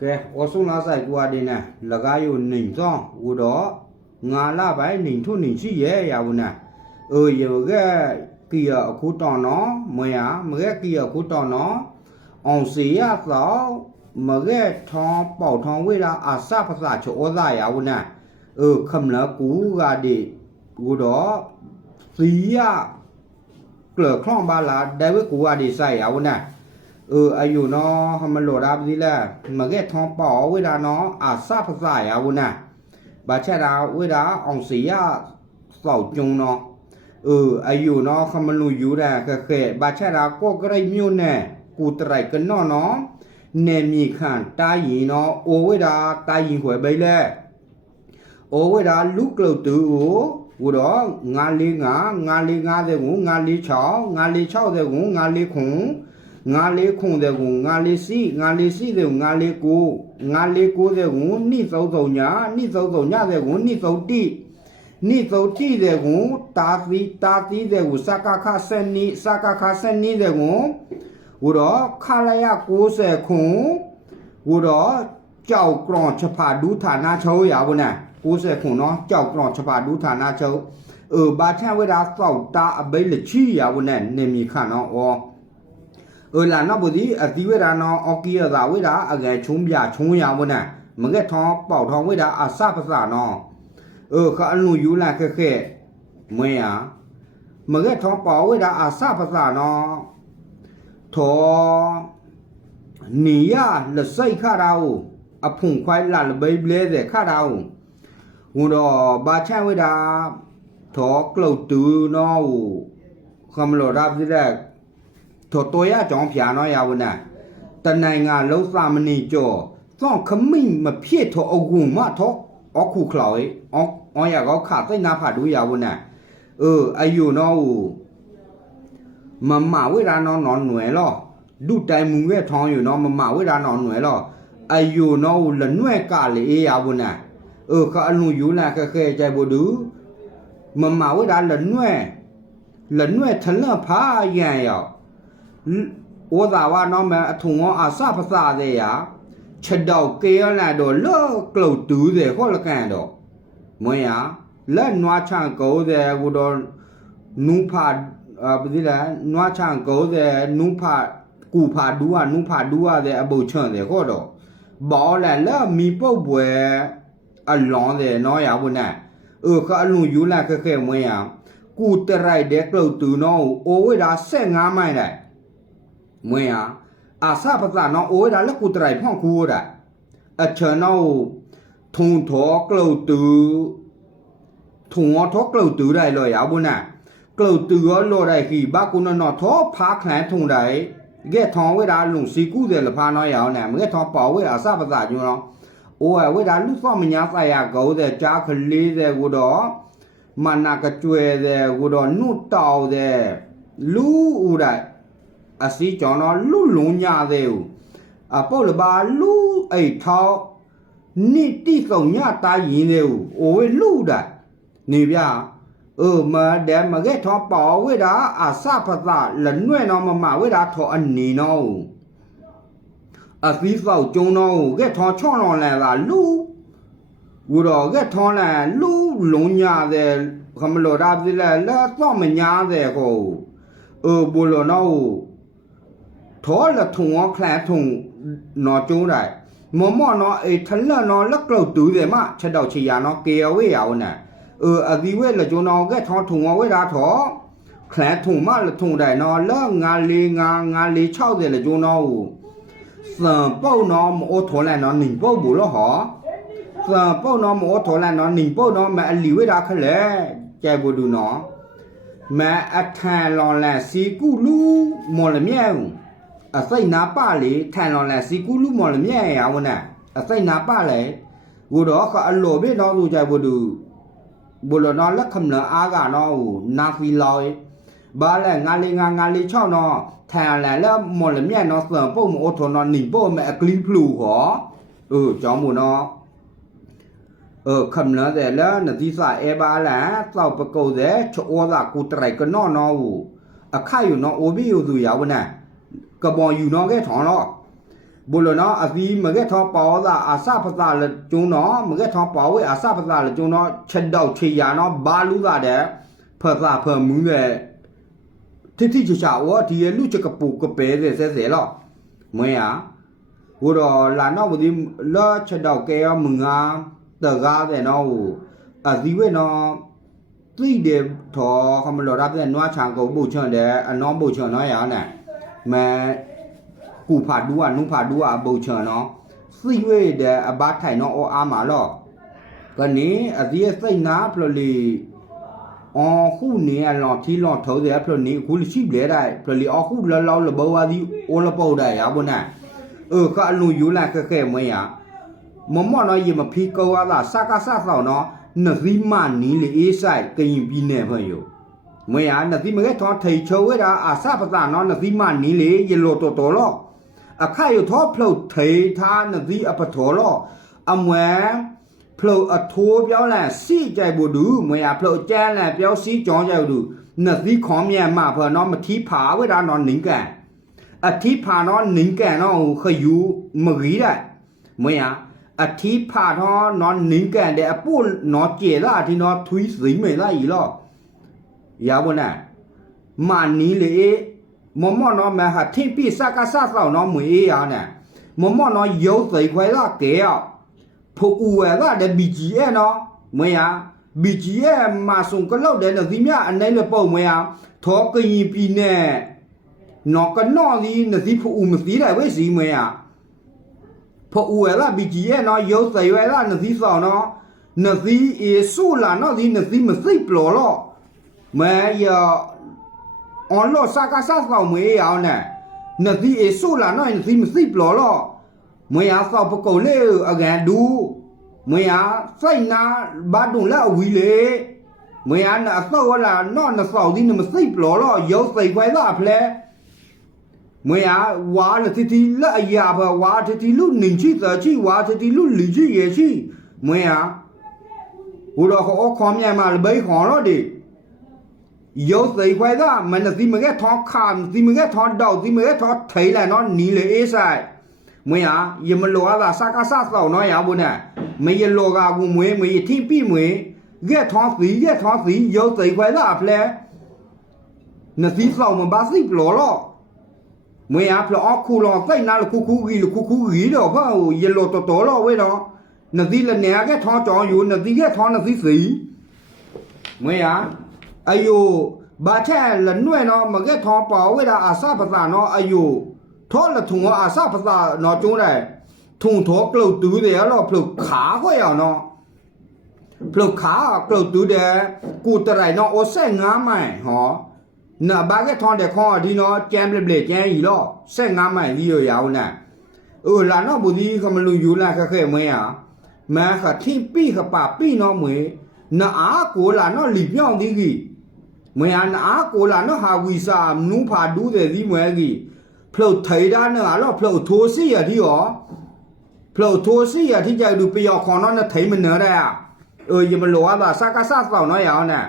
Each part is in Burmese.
ကဲဝဆုနာဆိုင်ကွာဒီနဲ့လကားယိုနှိမ်ဆောင်ဝတော့ငါလာပိုင်းနှိမ်ထုနှိမ်ရှိရဲ့ရဝနာเออယောကကီယအခုတော်နော်မရမကကီယအခုတော်နော်အောင်စီရသောမကထောင်းပေါထောင်းဝေလာအာစဖစာချောသာရဝနာเออคำละกูกาดิกูတော့စီရကလคล่องบาลาได้เวกูกาดิใส่ยาวนะ เอออายุเนาะทำมันโหลดอัพนี่แหละมาแก่ทองป่อเวลาเนาะอาซาภาษาอาวุนะบาชาดาเวลาอ่องสียาเสาจงเนาะเอออายุเนาะทำมันรู้อยู่นะก็เคยบาชาดาก็กระมิวแน่กูตรายกันเนาะเนาะเนมีขันตายีเนาะโอเวลาตายีหวยไปเลยโอเวลาลูกเราตัวโอ้ကိုတော့945 950 946 946 949 ငါလေးခုံတဲ့ကိုငါလေးစီငါလေးစီတဲ့ကိုငါလေးကိုငါလေးကိုတဲ့ကိုနိသုံးသုံညာနိသုံးသုံညတဲ့ကိုနိသုံးတိနိသုံးတိတဲ့ကိုတာသီတာသီတဲ့ကိုစကခဆက်နိစကခဆက်နိတဲ့ကိုဟိုတော့ခလရ90ခုဟိုတော့ကြောက်ကြောင်ချဖာဒုဌာနာချုပ်ရပါဘုနာ90ခုနော်ကြောက်ကြောင်ချဖာဒုဌာနာချုပ်เออบาแทนเวลาสอดตาอเบลฉิยาวะเนี่ยเนมีขันเนาะอ๋อ la no budi ati we ra no oki da we ra aga chung bia chung ya mo na mo ge thong pao thong we ra a sa pa sa no ờ kha anu yu la khe khe me ya mo ge thong pao we ra a sa pa sa no tho ni ya le sai kha ra o a phung khoai la le bai ble de kha ra o hu do ba chan we ra tho klau tu no คำหลอดับที่แรก တော်တော်ရကြောင်းဖျာနော်ရဝနာတနိုင်ငါလုံးသမနီကြောသောခမိမဖြစ်တော်အကူမထောအခုခလော်အအရကောခသိနာဖတ်တို့ရဝနာအဲအယုနော်ဦးမမဝိရာနော်နော်နွယ်လောဒုတိုင်မူရဲ့ထောင်းယူနော်မမဝိရာနော်နွယ်လောအယုနော်ဦးလနွယ်ကလေအေးရဝနာအဲခအလုံးယူလာခခဲကြိုက်ဘူးဒူမမဝိရာလနွယ်လနွယ်ထလဖာရန်ရောက် ဩဇာဝနောမအထုံဝအစပစတဲ့ရာချက်တော့ကေရလာတော့လော့ကလုတ်တူးတယ်ခေါ်လကန်တော့မွင်ရလက်နွားချန်90ကိုတော့နူဖာအာပဒီလာနွားချန်90နူဖာကူဖာဒူကနူဖာဒူရတဲ့အပုတ်ချွန့်တယ်ခေါ်တော့ဘောလာလက်မီပုတ်ပွဲအလွန်တယ်နော်ရဘူးနဲ့အကအလွန်ယူလာခက်ခဲမွင်ရကူတရိုက်တဲ့ကလုတ်တူနော်အိုဝေတာ15မိုင်လိုက် มวยอ่ะอาซาภาษาน้องโอเวดาแล้วกูตะไรพ่องกูได้အချနောထုံထောကလုတ်တူထုံထောကလုတ်တူได้လောရဘူးနာကလုတ်တူရောလောได้ခီဘာကုနနောထောဖာခလန်ထုံได้เกทองเวลาลุงสีกู้เดลพาน้อยยาวเนี่ยมันก็ทองเป่าเวลาซาภาษาอยู่เนาะโอ้ยเวลาลูกซ้อมมันยาใส่ยาเกาเดจ้าคลีเดกูดอมันนากระจวยเดกูดอนุตตาวเดลูอูได้အစီကျော်တော့လူလုံညာသေး ဘူးအပေါ့လပါလူအိတ်ထောက်နိတိကုံညတာရင်သေးဘူးအိုဝေလူได้နေဗျာเออมาแดมมาแกทอปอเวดาอาซาภาษาละหน่วยนอมามาเวดาทออันนี้เนาะအသီးဖောက်ကျုံတော့ကဲထောင်းချောင်းလော်လဲလာလူဝတော့ကဲထောင်းလဲလူလုံးညာတဲ့ခမလို့ဒါပြလဲလဲတော့မညာတဲ့ကိုเออบูlo no ထောละထုံောခလန်ထုံနော်ကျုံးတယ်မမော့နော်အေထလနော်လက်ကုတ်တူးတယ်မချက်တော့ချီရနော်ကေရဝေးရအောင်နဲ့เออအဒီဝဲလကျုံနော်ကဲထောထုံဝဲတာထောခလန်ထုံမလထုံတယ်နော်လောငါလေးငါငါလေး60လကျုံနော်စံပေါ့နော်မအိုထောလဲနော်နင်ပေါ့ဘူးလို့ဟောစံပေါ့နော်မအိုထောလဲနော်နင်ပေါ့နော်မအလီဝဲတာခလဲကျဲဘူးဒူနော်မအထန်လော်လဲစီကူလူမော်လမြဲ အစိတ်နာပလေထန်လော်လဲစီကူလူမော်လမြဲရဝနာအစိတ်နာပလေဝတော့ခအလိုဘေတော့သူကျဲဘူးဒူ bồ lò nó lắc khầm nở á gà nó na phi lòi ba là ngà li ngà ngà li cho nó thà là là một là mẹ nó sợ bộ một ô tô nó nỉnh bộ mẹ clean flu hó ừ cho mù nó ờ khầm nở để là nó tí sa e ba là sau bậc cầu để cho ô là cụ trai cái nó nó à khai nó ô bi yêu dù giáo nè cái bò yêu nó cái thằng nó ဘလနော်အသီးမ ကက်ထောပေါ်တာအစပတာလကျုံနော်မကက်ထောပေါ်ဝဲအစပတာလကျုံနော်ချက်တော့ချေရနော်ဘာလူတာတဲ့ဖသာဖမှုနဲ့တိတိကျကျဝဒီလူချကပူကပဲတဲ့ဆဲဆဲလောမွေးရဟိုတော့လာတော့ဒီလောချက်တော့ကဲရမငါတကားတဲ့နော်အသီးဝဲနော်သိတယ်ထောခမလောရတဲ့နွားချံကိုပုတ်ချွန်တဲ့အနောပုတ်ချွန်နော်ရနဲ့ မဲ กูผาดูอ่ะนุผาดูอ่ะบูเชเนาะสิเวเดอบัไทเนาะออามาလောကနီအဒီစိတ်နာဖလလီအော်ခုနေအလော်ထီလော်ထောတဲ့ဖလနီခုလရှိပြလဲတဲ့ဖလလီအခုလောလောလဘောဝါဒီအိုလပေါတဲ့ရပါနဲ့เออ ခအလူယူလာခက်ခဲမွေးရမမော့နော်ရေမဖီကောဝါသာစကားဆဆောင်းနော်နသီမနီလေအေးဆိုင်ကရင်ပြီးနေဖွင့်ယူမွေးရနသီမကဲထောထိတ်ချိုဝဲတာအာစပတာနော်နသီမနီလေရေလိုတော်တော်လောအခါယထောဖလုတ်ထေထားနသည်အပထောလောအမွဲဖလုတ်အထိုးပြောင်းလန်စီကြိုက်ဘူးဒူမွေအဖလုတ်ကျန်းလန်ပြောင်းစီကြောင်းကြိုက်ဘူးနသည်ခေါမြန်မှာဖော်နော်မထီဖာဝဲတာနော်နင်းကန်အထီဖာနော်နင်းကန်နော်ခယူမကြီးတဲ့မွေအထီဖာနော်နော်နင်းကန်တဲ့အပုနော်ကျေလာဒီနော်ထွီးစိမေလာဤလောရပါနဲ့မာ နီလေမမောနော်မဟာထိပိစကားဆဆောင်းနော်မွေရနဲ့မမောနော်ရုပ်စိတ်ခွဲလာကဲရဖို့ဦးဝဲကတဲ့ BGA နော်မွေရ BGA မှာဆုံကလောက်တဲ့နသီမြအနေနဲ့ပုံမွေရထောကရင်ပြီနဲ့နော်ကနော်ဒီနသီဖို့ဦးမသိတယ်ဝဲစီမွေရဖို့ဦးဝဲက BGA နော်ရုပ်စိတ်ဝဲကနသီဆောင်းနော်နသီအေဆူလာနော်ဒီနသီမသိပလောလော မဲရ ออนโลซากาซาสาวมวยยาวน่ะนติเอสุลาน้อยนติมสิปลอลอมวยยาสาวปะโกเลอแกนดูมวยยาไส้นาบาดุละอวีเลมวยยาน่ะสาวละนอนน่ะสาวดินมสิปลอลอยอใส่ไว้ละเพลမွေယာဝါလတီတီလက်အရာဘဝါတီတီလူနင်ချီသချီဝါတီတီလူလီချီရေချီမွေယာဟိုတော့ခေါ်ခေါ်မြန်မှာလဘေးခေါ်တော့ဒီ yo sei kwai da man na ti mege thon kham ti mege thon dau ti mege thon thai la no ni le e sai မွေဟာယမလောလာစကားဆဆောင်းနော်ရဘူးနဲ့မယလောကကူမွေမယတိပိမွေရက်ထောင်းစီရက်ထောင်းစီရုပ်သိခွဲ လာဖလဲနစီဆောင်းမဘာစီပလောလောမွေဟာဖလောခုလောစိတ်နာလခုခုကြီးလခုခုကြီးတော့ဖာယလောတော်တော်လောဝဲတော့နစီလနေကထောင်းကြောင်းယူနစီကထောင်းနစီစီမွေဟာအယိုဘာထဲလနွဲ့နော်မကက်ထောပေါ်ဝဲတာအစပသာနော်အယိုထောလထုံအစပသာနော်ကျုံးတယ်ထုံထောကလုတ်တူးတယ်တော့ဖလုတ်ခါခွဲရနော်ဖလုတ်ခါကလုတ်တူးတယ်ကူတရိုင်နော်အိုဆက်ငါမိုင်ဟောနာဘာကက်ထောတဲ့ခေါဒီနော်ကျမ်ပလပလကျန်းကြီးလောဆက်ငါမိုင်ကြီးရအောင်နဲ့အိုလာနော်ဘူဒီကမလူယူလာခက်ခဲမွေးရမခတိပိခပါပိနော်မွေနာအားကိုလာနော်လီပြောင်းဒီကြီး မွေန်အားကိုလာနော်ဟာဝီစာနူဖာဒူးတဲ့ဒီမွဲကြီးဖလုတ်ထိုင်တာနော်လောဖလုတ်ထိုးစီရတီရောဖလုတ်ထိုးစီရတီကြိုက်လူပျော်ခွန်တော့နဲ့ထိုင်မနေရအိုယမလောသာစကားစားတော့နော်ရအောင်နဲ့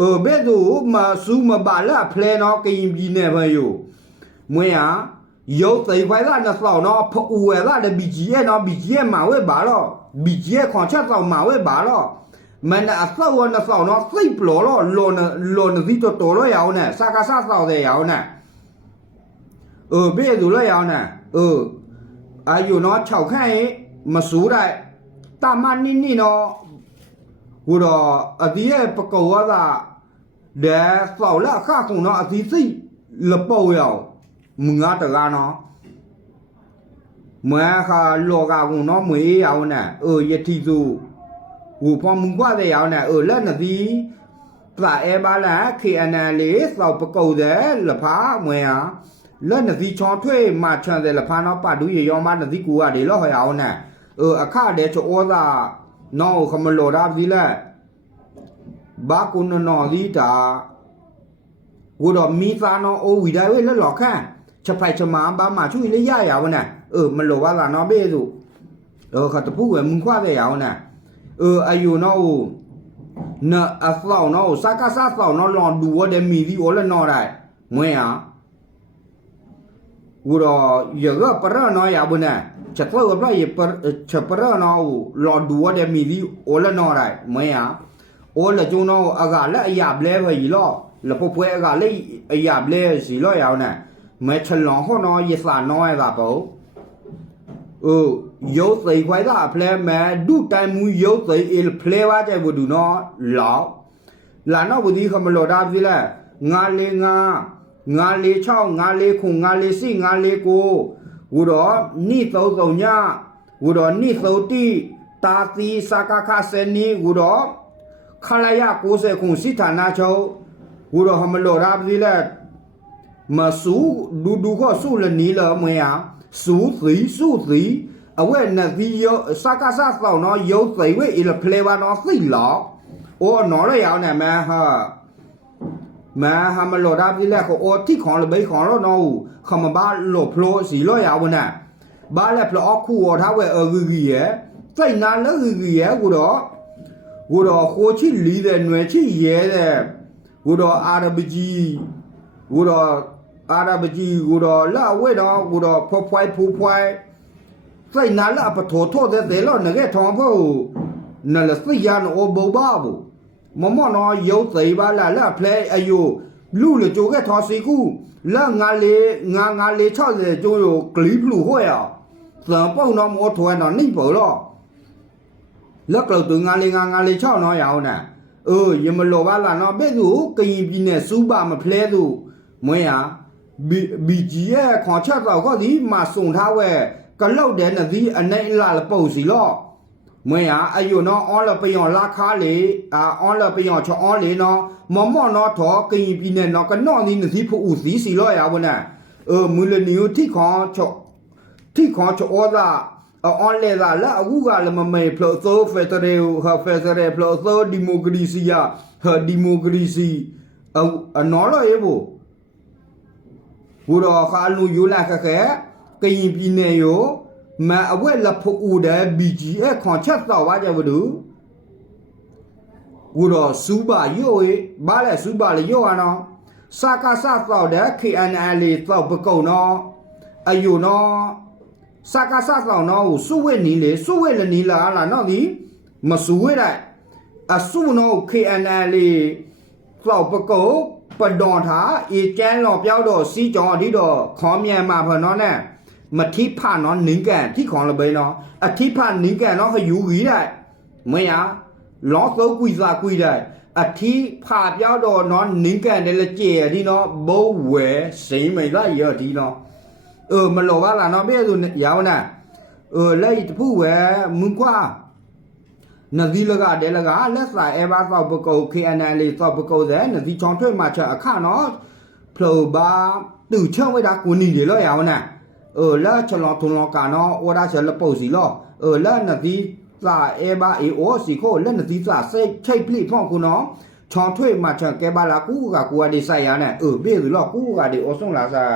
အိုဘဲသူမဆူမပါလာဖလဲနော်ကရင်ပြည်နယ်ပဲယူမွေဟာရုပ်သိပ်ဖိုင်လာနဲ့ဆောင်တော့ဖအူဝဲလာတဲ့ BGM နော် BGM မှာဝဲပါတော့ BGM ခွန်ချက်တော့မှာဝဲပါတော့ มันน่ะเศร้าวันน่ะเศร้าเนาะสิปลอลอลอนลอนสิตัวตัวลอยาวน่ะสากาซาเศร้าได้ยาวน่ะเออเบ้ดูลอยาวน่ะเอออายุเนาะเฉาไข่มาสูได้ตามันนี่นี่เนาะဟိုတော့အတီးရဲ့ပကောဝါသာဒဲဆောက် လာခါကုံနော်အတီးစိလပေါရောက်မငါတကားနော်မွဲခါလောကကုံနော်မွေးရောက်နဲ့เออယတိစုဟိုဖော်မှုကွာတဲ့ရောက်နဲ့เออလက်နသည်ပလာအဲပါလာခေအနန်လေးစောက်ပကုတ်တဲ့လဖာမွဲဟာလက်နသည်ချောထွေးမှချန်တဲ့လဖာနော်ပတ်ဒူးရရောမနသည်ကူရတယ်လောဟရအောင်နဲ့เออအခတဲ့ချောသာနော်ခမလောရာပြီလက်ဘာကုနနော်ဒီတာဝဒမီသာနော်အိုဝီဒိုင်ဝဲလက်လော်ခန့်ချက်ဖိုက်ချမဘာမှချွေလေးရရအောင်နဲ့เออမလောပါလားနော်ဘေးစုเออခတ်တပူဝဲမခွာတဲ့ရအောင်နဲ့ เอออายุเนาะนะอะฟลาวเนาะซากาซาฟลาวเนาะลองดูว่าเดมีดีโอละเนาะได้มวยอ่ะ กูรอเยอะปะระนอยาบุนะจะตัวว่าไปปะจะปะระนอรอดูว่าเดมีลีโอละนอได้เ ရုပ်သိခွိုင်းတာဖလဲမဲဒုတိုင်မူရုပ်သိအလဖလဲဝါတဲ့ဘဒူနော်လောက်လာနော်ဘဒီခမလော်ဒါပြီလဲငါလေငါငါလေ6ငါလေခုငါလေစီငါလေကိုဝူတော်နိသုံးစုံညဝူတော်နိသုတိတာတိစကခဆယ်နီဝူတော်ခလယ90ခုစိဌာနာချုပ်ဝူတော်ဟမလော်ဒါပြီလဲမဆူဒူဒူခောဆူလနီလမေယဆူသီဆူသီ အဝဲနဗီယိုစကားစားဆောင်နော်ယုတ်သိဝဲအီလဖလေဝါနော်သိလောအော်နော်ရရအောင်နဲ့မဟာမဟာမလော်ဒါပြလက်ကိုအော်တိခေါ်လဘိခေါ်တော့နော်ခမဘာလော်ဖလိုစီလော်ရအောင်နဲ့ဘာလက်ဖလော်ခုဝထားဝဲအဂီဂီရဲ့စိတ်နာလည်းဂီဂီရဲ့ကိုတော့ကိုတော့ခိုချီလီးတဲ့ຫນွယ်ချီရဲတဲ့ကိုတော့အာရဘကြီးကိုတော့အာရဘကြီးကိုတော့လာဝဲတော့ကိုတော့ဖွားဖွားဖူးဖွား sai na la pa tho tho de de lo na ge thong pho na la si ya no bo ba bu mo mo no yo sai ba la la play ayo lu le jo ge tho si ku la nga le nga nga le cha le jo yo kli lu ho ya sa pa no mo tho na ni bo lo la klo tu nga le nga nga le cha no ya na အိုယမလောပါလာနော်ဘဲ့သူကရင်ပြည်နယ်စူပါမဖလဲသူမွင်းဟာဘီဂျီရဲ့ခေါ်ချက်တော့ကဒီမှာစုံထားဝဲ ကလောက်တဲ့နဒီအနိုင်လာလပုံစီလောမွေဟာအယုနောအော်လပယောလာခါလေအာအော်လပယောချောအော်လေနောမမော့နောထောကင်ပြီနဲ့နောကနောနီနစီဖူဦးစီစီလောရဝနာအမူလနီယိုတိခေါချောတိခေါချောအောသာအော်လေသာလာအခုကလည်းမမေဖလို့သောဖက်တရေဟာဖက်တရေဖလို့သောဒီမိုကရေစီယာဟာဒီမိုကရေစီအနော်လို့ရေဘူဘူရောခါလူယူလာခခဲ ကရင်ပြည်နယ်ယောမအဝက်လဖို့ဦးတဲ့ BGA ခွန်ချက်တော့ဝါကြဘူးဒူဘူတော်စူပါယိုေဘာလဲစူပါလေယိုအနော်စာကာစတော့တဲ့ KNL တော့ပကုံနော်အယုနော်စာကာစတော့နော်စုဝဲနီလေစုဝဲလနီလာလာနော်ဒီမစုဝဲလိုက်အစုနော် KNL တော့ပကုံပဒွန်သာအေကျန်းလော်ပြောက်တော့စီကြောင်အဒီတော့ခေါမြန်မှာဖနော်နဲ့ မတိဖနော်နင်းကန်တိခေါလဘေနော်အတိဖနင်းကန်နော်ခယူကြီးတဲ့မင်းရလောသောကွီစာကွီတဲ့အတိဖပြောက်တော့နော်နင်းကန်တယ်လေကြည်ဒီနော်ဘိုးဝဲစိမ့်မိတ်လိုက်ရဒီနော်เออမလောကလာနော်ဘယ်သူရောင်းနာเออလိုက်တဖူဝဲမွန်ကွာ နဒီလကတဲလကလက်စာအဲဘာသောပကုတ် KNL သောပကုတ်တဲ့နဒီချောင်းထွေမှာချက်အခနော်ဖလိုဘာတူချောင်းဝဲတာကိုနီလေလောရအောင်နာ เออလာချလောထုံလောကနော်ဩဒါချက်လပုတ်စီလောเออလာနဒီစာအဲဘာအေအိုစီကိုလက်နဒီစာစိတ်ချိတ်ပလိဖောင်းကုနော်ချောင်းထွေမှာချက်ကဲပါလာကူကကူကဒီဆိုင်ရနဲ့เออပြေသူလောကူကဒီဩဆုံးလာစား